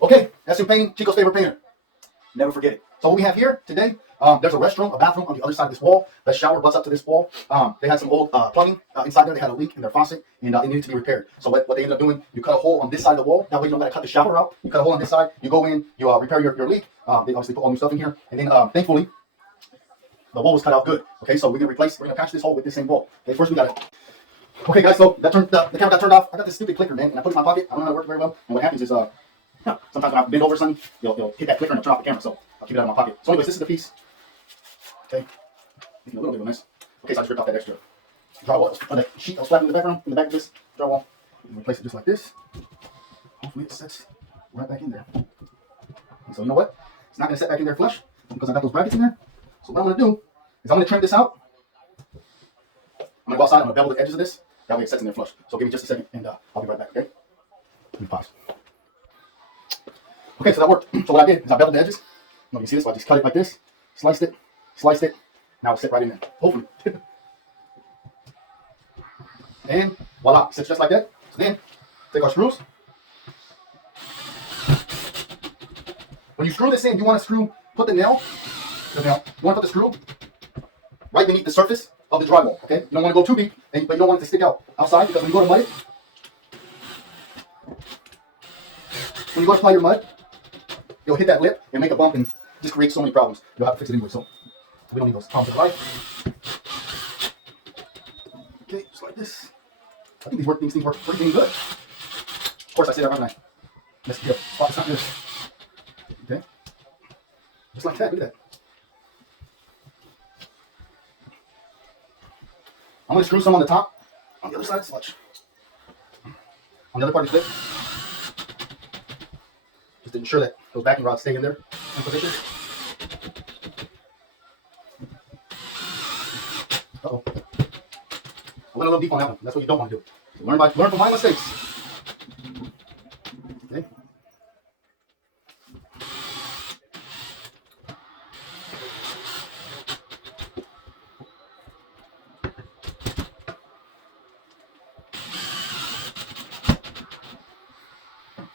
Okay, that's your painting, Chico's favorite painter. Never forget it. So what we have here today, there's a restroom, a bathroom on the other side of this wall. The shower butts up to this wall. They had some old plumbing inside there. They had a leak in their faucet, and it needed to be repaired. So what they ended up doing, you cut a hole on this side of the wall. That way you don't got to cut the shower out. You cut a hole on this side. You go in, you repair your leak. They obviously put all new stuff in here, and then thankfully the wall was cut out good. Okay, so we're gonna patch this hole with this same wall. Okay, first we got it. Okay, guys, so the camera got turned off. I got this stupid clicker, man, and I put it in my pocket. I don't know how it works very well. And what happens is, sometimes when I bend over something, you'll hit that clicker and it'll turn off the camera. So I'll keep it out of my pocket. So anyways, this is the piece. Okay, making a little bit of a mess. Okay, so I just ripped off that extra drywall on the sheet that was flat in the background, in the back of this drywall. And replace it just like this. Hopefully it sets right back in there. And so you know what? It's not gonna set back in there flush because I got those brackets in there. So what I'm gonna do is I'm gonna trim this out. I'm gonna go outside. I'm gonna bevel the edges of this. That way it sets in there flush. So give me just a second, and I'll be right back. Okay? Let me pause. Okay, so that worked. So what I did is I beveled the edges. You can see this. So I just cut it like this, sliced it. Now it's set right in there. Hopefully. And voila, it sits just like that. So then take our screws. When you screw this in, you want to put the nail. You want to put the screw right beneath the surface of the drywall. Okay, you don't want to go too deep, but you don't want it to stick out outside because when you go to mud it, when you go to apply your mud, you'll hit that lip and make a bump and just create so many problems. You'll have to fix it anyway. So we don't need those problems in life. Okay, just like this. I think these things work pretty good. Of course, I say that right now. Let's get spot. It's not good. Okay, just like that. Look at that. I'm going to screw some on the top. On the other side, watch. On the other part of the clip. Just to ensure that those backing rods stay in there in position. Uh-oh. I went a little deep on that one. That's what you don't want to do. So learn from my mistakes. Okay.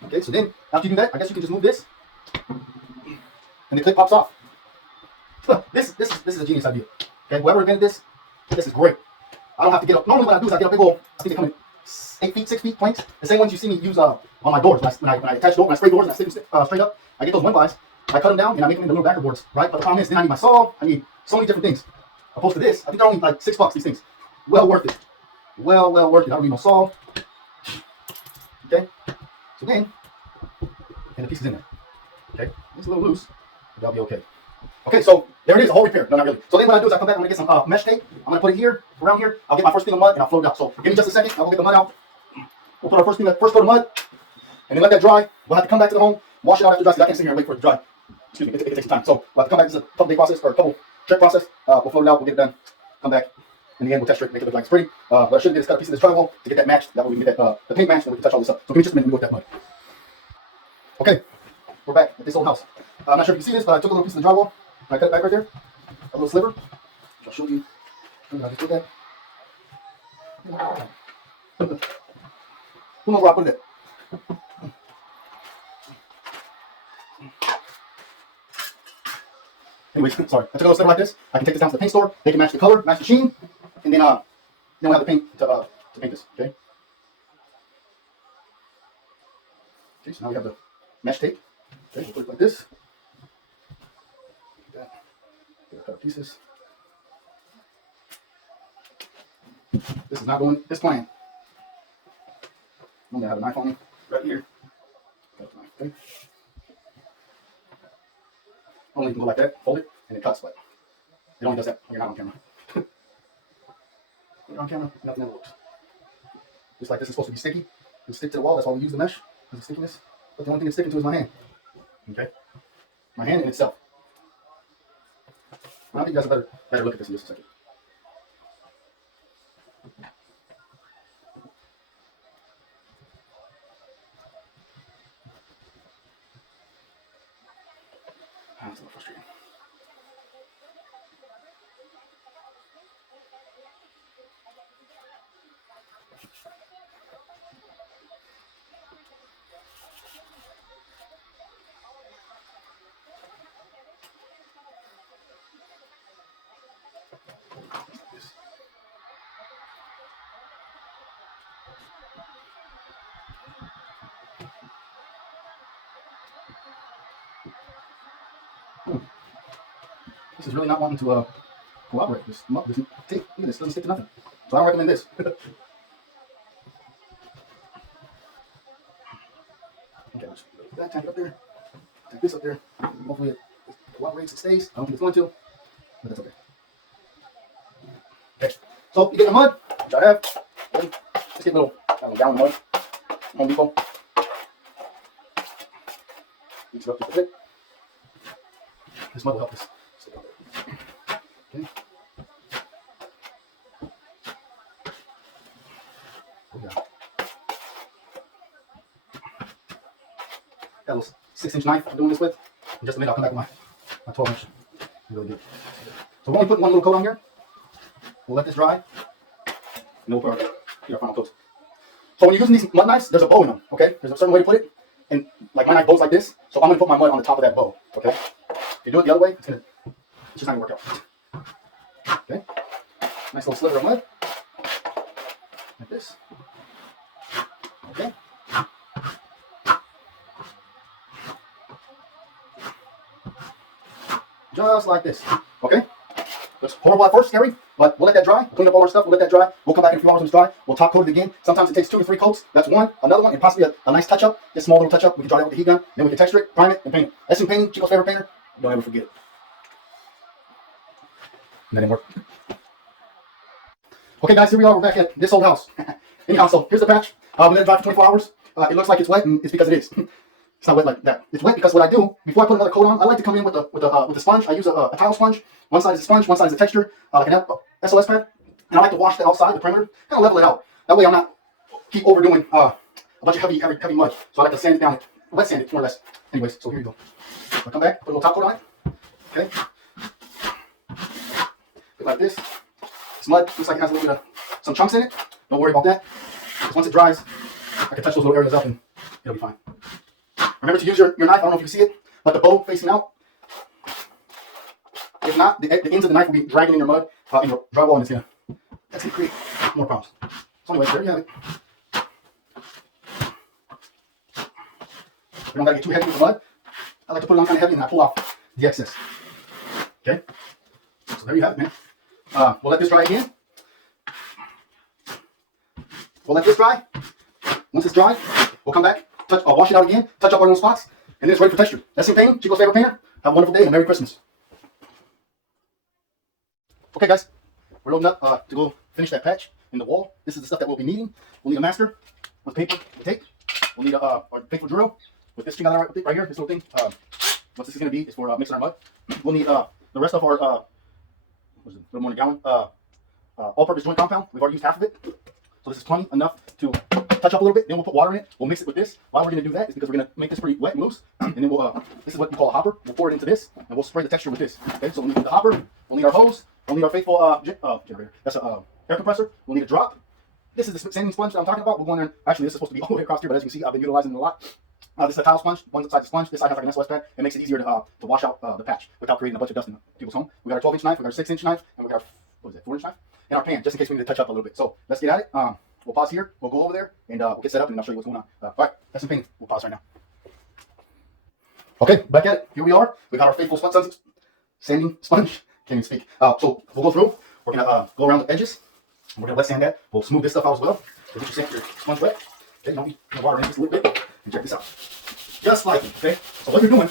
Okay, so then after you do that, I guess you can just move this, and the clip pops off. This is a genius idea. Okay, whoever invented this is great. I don't have to get up. Normally what I do is I get a big old, I think they come in 8 feet, 6 feet planks. The same ones you see me use on my doors. When I attach doors, when I spray doors and I stick them straight up, I get those 1x. I cut them down and I make them into little backer boards, right? But the problem is then I need my saw. I need so many different things. Opposed to this, I think they're only like $6. These things, well worth it. Well worth it. I don't need no saw. Okay, so then, and the piece is in there. Okay, it's a little loose, but that'll be okay. Okay, so there it is, a whole repair. No, not really. So then what I do is I come back, I'm gonna get some mesh tape. I'm gonna put it here, around here. I'll get my first thing of mud and I'll float it out. So give me just a second, I'll go get the mud out. We'll put our first coat of mud, and then let that dry. We'll have to come back to the home, wash it out after it dries, because I can't sit here and wait for it to dry. Excuse me, it takes some time. So we'll have to come back, this is a couple day process, or a couple trick process. We'll float it out, we'll get it done, come back. In the end, we'll test it, make it look like it's pretty. What I should do is cut a piece of this drywall to get that matched. That way we can get that, the paint matched, and we can touch all this up. So give me just a minute, let me go with that mud. Okay, we're back at this old house. I'm not sure if you can see this, but I took a little piece of the drywall, and I cut it back right there. A little sliver. I'll show you. I just did that. Who knows where I put it? Anyways, sorry. I took a little sliver like this. I can take this down to the paint store. They can match the color, match the sheen, and then we'll have the paint to paint this. Okay. Okay. So now we have the mesh tape. Okay. We'll put it like this. Like that. Cut pieces. This is not going this plan. I'm gonna have a knife on me right here. Cut the knife, okay. Only you can go like that, fold it, and it cuts, but it only does that when you're not on camera. When you're on camera, nothing ever works. Just like this is supposed to be sticky. It'll stick to the wall, that's why we use the mesh, because of stickiness. But the only thing it's sticking to is my hand. Okay? My hand in itself. I think you guys better look at this in just a second. That's a little frustrating. This is really not wanting to cooperate. This tape, look at this, doesn't stick to nothing. So I don't recommend this. Okay, let's put that tank up there. Tank this up there. Hopefully it cooperates, it stays. I don't think it's going to, but that's okay. Okay, so you get the mud, which I have. Okay. Just get a little gallon of mud. Home Depot. Mix it up just a bit. This mud will help us. Okay. Got a little 6-inch knife I'm doing this with. In just a minute, I'll come back with my 12-inch. Really good. So we're only putting one little coat on here. We'll let this dry. And then we'll put our final coat. So when you're using these mud knives, there's a bow in them, okay? There's a certain way to put it. And like my knife bows like this, so I'm going to put my mud on the top of that bow, okay? If you do it the other way, it's just not going to work out. Okay? Nice little sliver of mud. Like this. Okay? Just like this, okay? Looks horrible at first, scary, but we'll let that dry. Clean up all our stuff, we'll let that dry. We'll come back in a few hours when it's dry. We'll top coat it again. Sometimes it takes 2 to 3 coats. That's one. Another one, and possibly a nice touch-up. Just a small little touch-up. We can dry that with the heat gun. Then we can texture it, prime it, and paint it. That's some painting, Chico's favorite painter. Don't ever forget it. And that didn't work. Okay, guys, here we are. We're back at this old house. Anyhow, so here's the patch. We let it dry for 24 hours. It looks like it's wet, and it's because it is. It's not wet like that. It's wet because what I do, before I put another coat on, I like to come in with a sponge. I use a tile sponge. One side is a sponge, one side is a texture, like an SOS pad. And I like to wash the outside, the perimeter, kind of level it out. That way I'm not keep overdoing a bunch of heavy mud. So I like to sand it down, wet sand it more or less. Anyways, so here you go. I'll come back, put a little top coat on it. Okay. Put like this. This mud looks like it has a little bit of some chunks in it. Don't worry about that. Because once it dries, I can touch those little areas up and it'll be fine. Remember to use your knife. I don't know if you can see it, but the bow facing out. If not, the ends of the knife will be dragging in your mud, in your drywall, and that's going to create more problems. So anyway, there you have it. We don't got to get too heavy with the mud. I like to put it on kind of heavy and I pull off the excess. Okay? So there you have it, man. We'll let this dry again. We'll let this dry. Once it's dry, we'll come back. I'll wash it out again, touch up our little spots, and then it's ready for texture. That's some painting, Chico's favorite painter. Have a wonderful day and Merry Christmas. Okay, guys, we're loading up to go finish that patch in the wall. This is the stuff that we'll be needing. We'll need a master with paper and tape. We'll need our faithful drill with this thing right here, this little thing. What this is going to be is for mixing our mud. We'll need the rest of our, what is it, a little more than a gallon, all-purpose joint compound. We've already used half of it. So this is plenty enough to touch up a little bit. Then we'll put water in it. We'll mix it with this. Why we're going to do that is because we're going to make this pretty wet and loose. And then we'll, this is what we call a hopper. We'll pour it into this, and we'll spray the texture with this. Okay, so we'll need the hopper. We'll need our hose. We'll need our faithful generator. That's a air compressor. We'll need a drop. This is the sanding sponge that I'm talking about. We're going there. Actually, this is supposed to be all the way across here, but as you can see, I've been utilizing it a lot. This is a tile sponge. One side is sponge. This side has like an SOS pad. It makes it easier to wash out the patch without creating a bunch of dust in people's home. We got our 12-inch knife. We got our 6-inch knife, and we got our 4-inch knife, and our pan, just in case we need to touch up a little bit. So let's get at it. We'll pause here. We'll go over there, and we'll get set up, and I'll show you what's going on. All right, that's some painting. We'll pause right now. Okay, back at it. Here we are. We got our faithful sanding sponge. Can't even speak. So we'll go through. We're gonna go around the edges. We're gonna wet sand that. We'll smooth this stuff out as well. So get your sponge wet. Okay, don't be water in just a little bit. And check this out. Just like it. Okay. So what you're doing.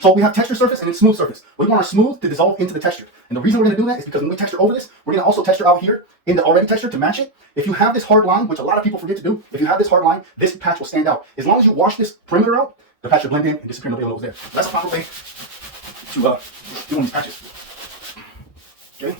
So we have texture surface and then smooth surface. We want our smooth to dissolve into the texture. And the reason we're going to do that is because when we texture over this, we're going to also texture out here in the already texture to match it. If you have this hard line, which a lot of people forget to do, if you have this hard line, this patch will stand out. As long as you wash this perimeter out, the patch will blend in and disappear and nobody knows there. So that's a proper way to do one of these patches. Okay.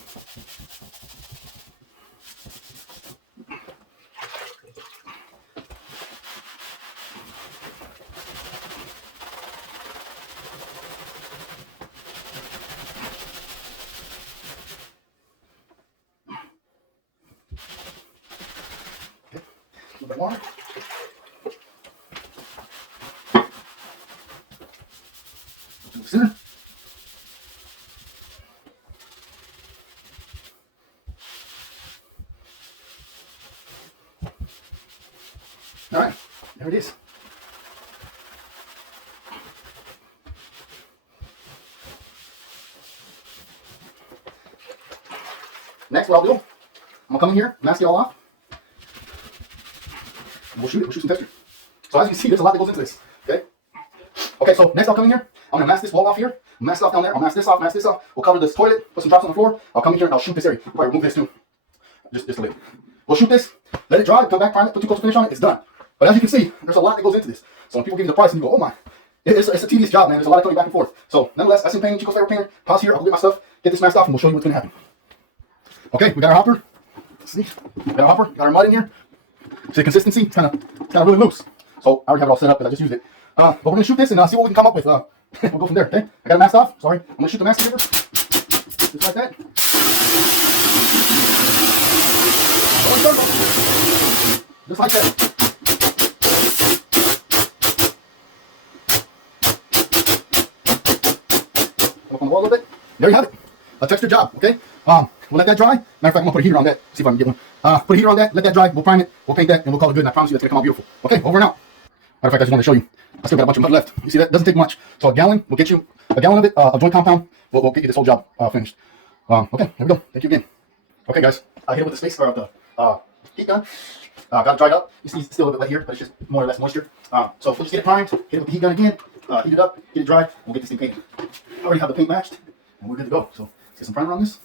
A little bit more. To the center. All right, there it is. next, what I'll do, I'm gonna come in here, mask it all off, and we'll shoot it. We'll shoot some texture. So as you can see, there's a lot that goes into this. Okay. Okay. So next, I'll come in here. I'm gonna mask this wall off here. Mask it off down there. I'll mask this off. Mask this off. We'll cover this toilet. Put some drops on the floor. I'll come in here and I'll shoot this area. We'll probably remove this too. Just a little. We'll shoot this. Let it dry. Come back. Prime it. Put 2 coats of finish on it. It's done. But as you can see, there's a lot that goes into this. So when people give you the price and you go, oh my, it's a tedious job, man. There's a lot of going back and forth. So nonetheless, SM Painting, Chico's favorite painter. Pause here. I'll go get my stuff. Get this masked off, and we'll show you what's gonna happen. Okay, we got our hopper. Let's see. We got our hopper. Got our mud in here. See the consistency? It's kind of really loose. So I already have it all set up because I just used it. But we're gonna shoot this and see what we can come up with. We'll go from there. Okay. I got it masked off. Sorry. I'm gonna shoot the mask paper. Just like that. Just like that. Up on the wall a little bit. There you have it. A texture job. Okay. We'll let that dry. Matter of fact, I'm gonna put a heater on that. See if I can get one. Put a heater on that. Let that dry. We'll prime it. We'll paint that, and we'll call it good. And I promise you, that's gonna come out beautiful. Okay. Over and out. Matter of fact, I just wanted to show you. I still got a bunch of mud left. You see that? Doesn't take much. So a gallon will get you a gallon of it. A joint compound will get you this whole job finished. Okay. Here we go. Thank you again. Okay, guys. I hit it with the space or the heat gun. Got it dried up. You see, it's still a bit wet here, but it's just more or less moisture. So we'll just get it primed. Hit it with the heat gun again. Heat it up. Get it dry. We'll get this thing painted. I already have the paint matched, and we're good to go. So let's get some primer on this.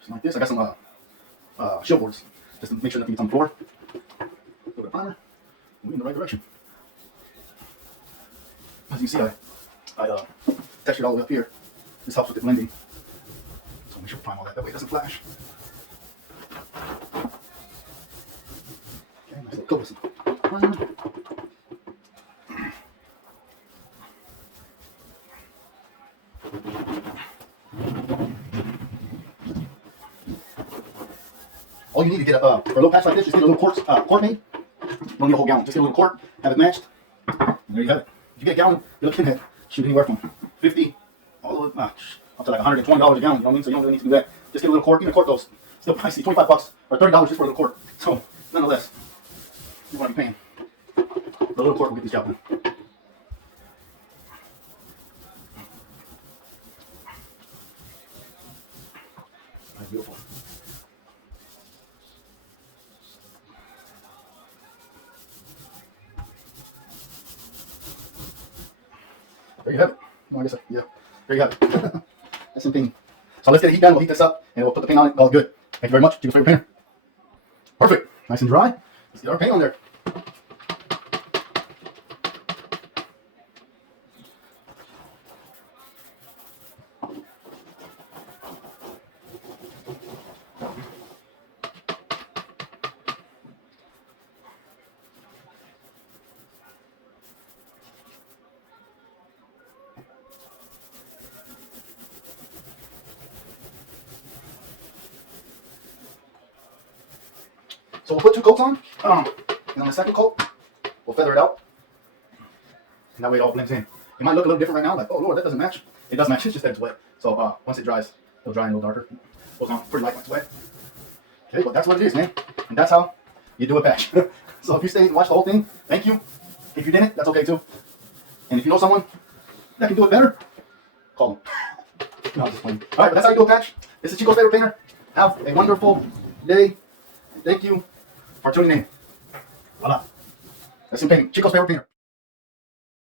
Just like this. I got some shield boards just to make sure nothing gets on the floor. A little bit of primer. We're in the right direction. As you can see, I textured all the way up here. This helps with the blending. So make sure we prime all that. That way it doesn't flash. Okay, nice little coat with some primer. All you need to get for a little patch like this, just get a little quart made. You don't need a whole gallon. Just get a little quart, have it matched. And there you have it. If you get a gallon, you're looking at shoot anywhere from 50 all the way up to like $120 a gallon. You know what I mean? So you don't really need to do that. Just get a little quart. Even a quart goes still pricey, $25 or $30 just for a little quart. So nonetheless, you want to be paying. The little quart will get this job done. That's beautiful. There you have it. No, I guess, yeah. There you have it. That's some paint. So let's get the heat done. We'll heat this up and we'll put the paint on it. All good. Thank you very much. Chico's favorite painter. Perfect. Nice and dry. Let's get our paint on there. So we'll put 2 coats on, and on the second coat, we'll feather it out, and that way it all blends in. It might look a little different right now, like, oh Lord, that doesn't match. It does match, it's just that it's wet. So once it dries, it'll dry a little darker. Goes on pretty light when it's wet. Okay, but that's what it is, man. And that's how you do a patch. So if you stayed and watched the whole thing, thank you. If you didn't, that's okay too. And if you know someone that can do it better, call them. No, I'm just playing. All right, but that's how you do a patch. This is Chico's favorite painter. Have a wonderful day. Thank you for tuning in. Voila. That's some painting. Chico's favorite painter.